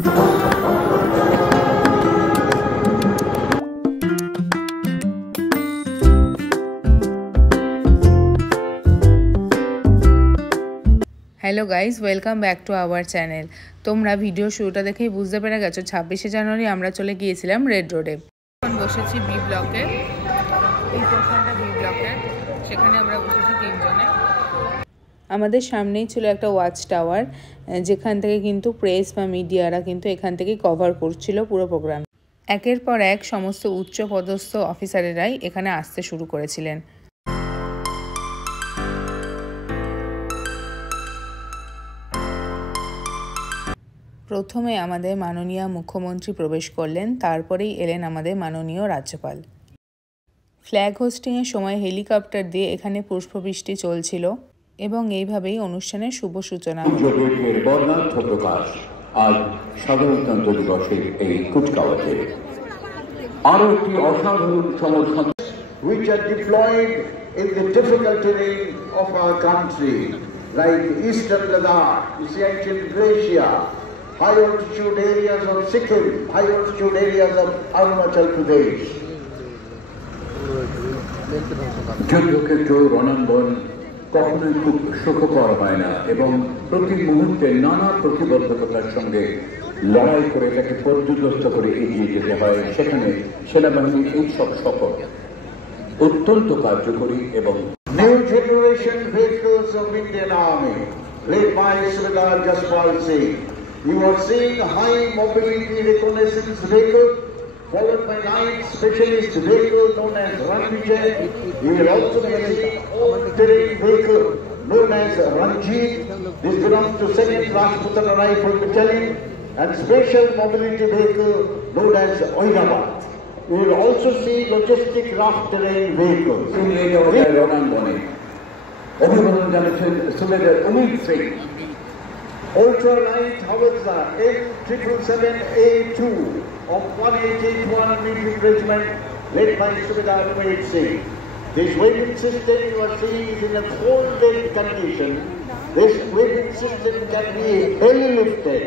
Hello guys welcome back to our channel. তোমরা video শুরুটা দেখেই বুঝতে পেরে গেছো 26শে জানুয়ারি আমরা চলে গিয়েছিলাম রেড রোডে। এখন বসেছি বি ব্লকে, এই পোর্শনটা বি ব্লকের, সেখানে আমরা বসেছি তিনজনে। আমাদের সামনেই ছিল একটা ওয়াচ টাওয়ার, যেখান থেকে কিন্তু প্রেস বা মিডিয়ারা কিন্তু এখান থেকে কভার করছিল পুরো প্রোগ্রাম। একের পর এক সমস্ত উচ্চ পদস্থ অফিসারেরাই এখানে আসতে শুরু করেছিলেন। প্রথমে আমাদের মাননীয় মুখ্যমন্ত্রী প্রবেশ করলেন, তারপরেই এলেন আমাদের মাননীয় রাজ্যপাল। ফ্ল্যাগ হোস্টিংয়ের সময় হেলিকপ্টার দিয়ে এখানে পুষ্পবৃষ্টি চলছিল এবং এইভাবেই অনুষ্ঠানের শুভ সূচনা হল। আজ সাধারণতন্ত্র দিবসের এই কুচকাওয়াজে আরো একটি অসাধারণ সমর্থন which are deployed in the difficult terrain of our country, like eastern Ladakh, Siachen Glacier, high altitude areas of Sikkim, high altitude areas of Arunachal Pradesh. যুদ্ধক্ষেত্র রণাঙ্গন কখনোই খুব সুখকর হয় না এবং প্রতি মুহূর্তে নানা প্রতিবদ্ধকতার সঙ্গে লড়াই করে তাকে পর্যদস্ত করে এগিয়ে যেতে হয়। সেখানে সেনাবাহিনীর এই সব সফর অত্যন্ত কার্যকরী এবং new generation vehicles of Indian army led by Sardar Jaspal Singh. You are seeing high mobility reconnaissance vehicle followed by light specialist vehicle known as Ranvijay. You will also be seeing all-terrain vehicle known as Ranjit. This belongs to 2nd Rajputana Rifle Battalion, and special mobility vehicle known as Oirabad. We will also see logistic rough terrain vehicles. Ultralight howitzer M777A2 of 181 Military Regiment led by Subedar Umesh Singh. This weapon system you are seeing is in a folded condition. This weapon system can be heli-lifted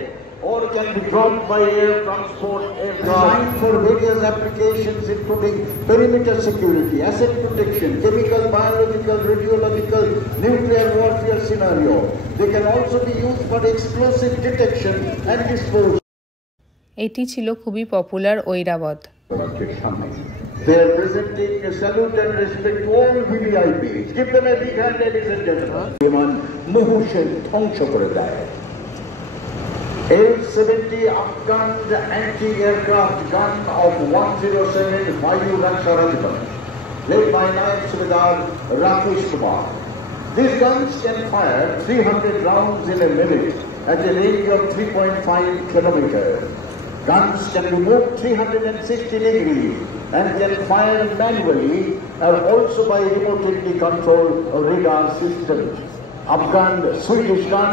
or can be dropped by air transport aircraft for various applications including perimeter security, asset protection, chemical, biological, radiological, nuclear warfare scenario. They can also be used for explosive detection and disposal. এটি ছিল খুবই popular Airavat. They are presenting a salute and respect to all VVIPs. Give them a big hand, ladies and gentlemen. বিমান মুহূর্তে ধ্বংস করে দেয়। A-70 Afghan anti-aircraft gun of 107 Vayu Raksha Regiment, led by Naib Subedar Rakesh Kumar. These guns can fire 300 rounds in a minute at a range of 3.5 kilometers. Guns can be moved 360 degrees and can fire manually and also by remotely controlled radar systems. Afghan Swedish gun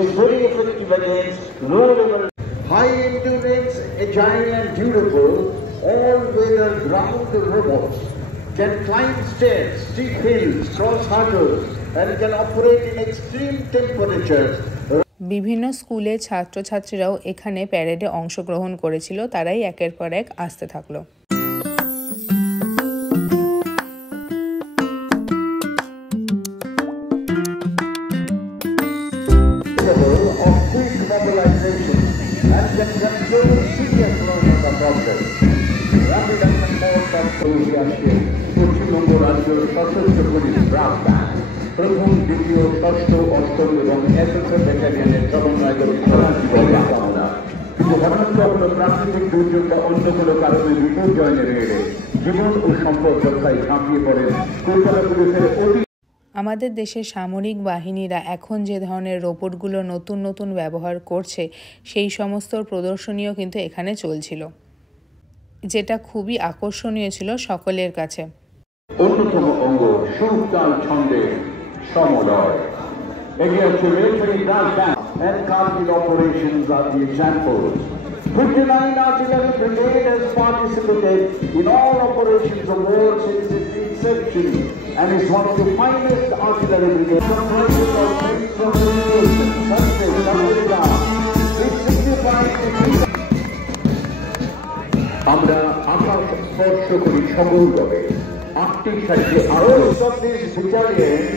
is very effective against low-level, high-endurance, agile and durable, all-weather ground robots, can climb stairs, steep hills, cross hurdles, and can operate in extreme temperatures. বিভিন্ন স্কুলের ছাত্রছাত্রীরাও এখানে প্যারেডে অংশগ্রহণ করেছিল, তারাই একের পর এক আসতে থাকলো। পশ্চিমবঙ্গ রাজ্য সশস্ত্র পুলিশ ব্রাস ব্যান্ড প্রথম, দ্বিতীয়, ষষ্ঠ, অষ্টম এবং এসএসএফ ব্যাটালিয়নের সমন্বয়কারী পাওনা। কিন্তু হঠাৎ কোনো প্রাকৃতিক দুর্যোগ বা অন্য কোনো কারণে বিপর্যয়ের এড়ে জীবন ও সম্পদ রক্ষায় ঝাঁপিয়ে পড়েন কলকাতা পুলিশের অতি। আমাদের দেশের সামরিক বাহিনীরা এখন যে ধরনের রোবটগুলো নতুন নতুন ব্যবহার করছে, সেই সমস্ত প্রদর্শনীও কিন্তু এখানে চলছিল, যেটা খুবই আকর্ষণীয় ছিল সকলের কাছে। অন্যতম অঙ্গ সুরতাল ছন্দে সমলয় এগিয়ে হচ্ছে military brass band and Kargil operations are the examples. 59 artillery brigade has participated in all operations of war since its inception and is one of the finest artillery brigades. It signifies আমরা আকাশ স্পর্শ করি সকলভাবে। 8টি সাইটে আরো of these battalions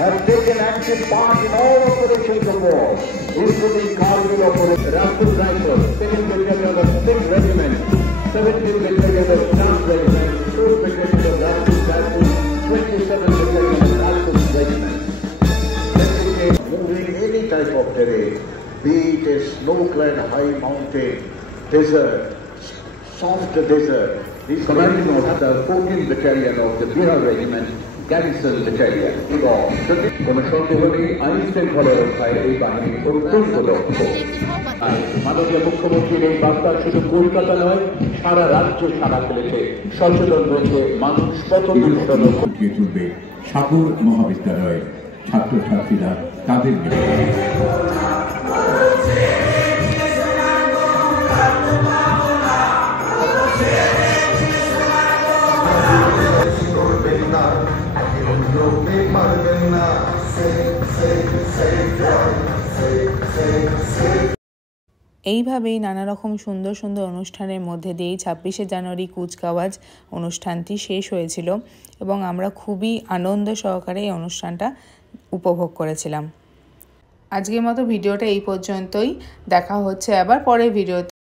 have taken active part in all operations of war, including Kargil operation, Rasul Rifles, 2nd Battalion of 6th Regiment, 17th Battalion of 10th Regiment, 4th Battalion of Rasul Rifles, 27th Battalion of Rasul Regiment. Moving any type of terrain, be it a snow-clad high mountain, desert, soft desert. He's commanding officer, 14th Battalion of the Bihar Regiment, Garrison Battalion. কোন সন্দেহ নেই, আইন শৃঙ্খলা রক্ষায় এই বাহিনী অত্যন্ত দক্ষ। মাননীয় মুখ্যমন্ত্রীর এই বার্তা শুধু কলকাতা নয়, সারা রাজ্য সারা ফেলেছে। সচেতন হয়েছে মানুষ, কত উঠিয়ে তুলবে সাগর মহাবিদ্যালয়ের ছাত্রছাত্রীরা তাদের এইভাবেই নানা রকম সুন্দর সুন্দর অনুষ্ঠানের মধ্যে দিয়েই 26শে জানুয়ারি কুচকাওয়াজ অনুষ্ঠানটি শেষ হয়েছিল এবং আমরা খুবই আনন্দ সহকারে এই অনুষ্ঠানটা উপভোগ করেছিলাম। আজকের মতো ভিডিওটা এই পর্যন্তই। দেখা হচ্ছে আবার পরের ভিডিওতে।